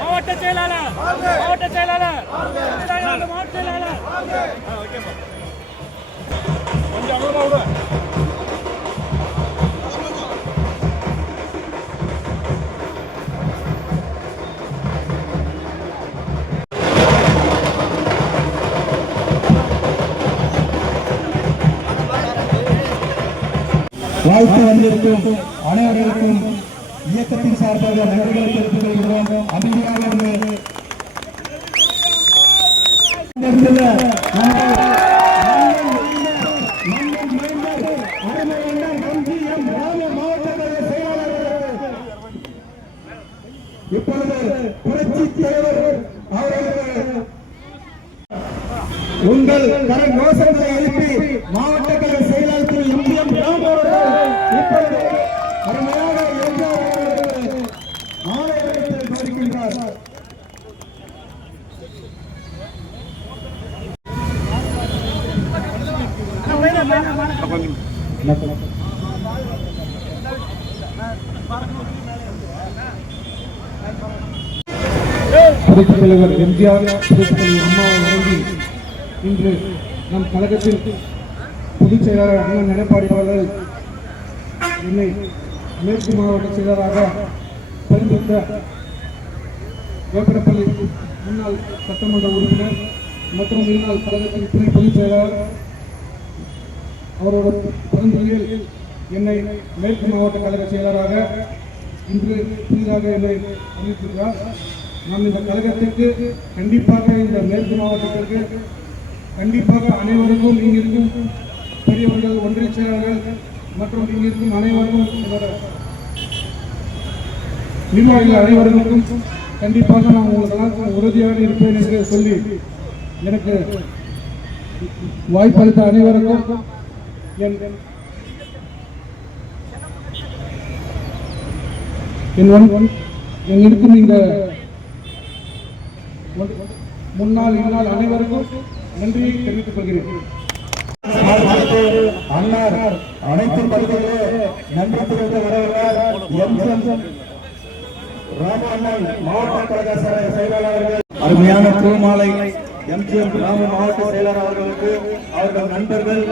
மாவட்ட செயலாளர் வாழ்த்து வந்திருக்கும் அனைவருக்கும் இயக்கத்தின் சார்பாக நன்றிகளை தெரிவித்துக் கொள்கிறோம். அமைதியாக இப்பொழுது புரட்சி தலைவர் அவர்களுக்கு உங்கள் கர கோஷங்களை எழுப்பி மாவட்ட கழக செயலாளர் திரு எம்.எம். ராம் அவர்கள் இப்பொழுது அருமையாக மாநிலத்தில் வருகின்றார். புரட்சித் தலைவர் எம்ஜிஆர், புரட்சித் தலைவர் அம்மாவை வழங்கி இன்று நம் கழகத்தின் பொதுச் செயலாளர் அண்ணன் எடப்பாடி அவர்கள் என்னை மேற்கு மாவட்ட செயலராக பரிந்துரைத்த வேப்பரப்பள்ளி முன்னாள் சட்டமன்ற உறுப்பினர் மற்றும் முன்னாள் கழகத்தின் துணை பொதுச் செயலாளர் அவரோட பரிந்துரையில் என்னை மேற்கு மாவட்ட கழக செயலராக இன்று புதிதாக என்னை அறிவித்திருக்கிறார். நாம் இந்த கழகத்திற்கு கண்டிப்பாக இந்த மேற்கு மாவட்டத்திற்கு கண்டிப்பாக அனைவருக்கும் இங்கிருக்கும் பெரியவர்கள், ஒன்றிய செயலாளர்கள் மற்றும் இங்கிருக்கும் அனைவருக்கும் நிர்வாகிகள் அனைவருக்கும் கண்டிப்பாக நான் உங்களுக்கெல்லாம் உறுதியாக இருப்பேன் என்று சொல்லி எனக்கு வாய்ப்பளித்த அனைவருக்கும் இருக்கும் இந்த முன்னாள் இந்நாள் அனைவருக்கும் நன்றியை தெரிவித்துக் கொள்கிறேன். அனைத்து பகுதிகளிலே நன்றி தெரிவித்து வரவுள்ளார் எம்.எம். ராமண்ணன் மாவட்ட கழக செயலாளர்கள். அருமையான பூமாலை எம்.எம். ராம மாவட்ட செயலாளர் அவர்களுக்கு அவர்கள் நண்பர்கள்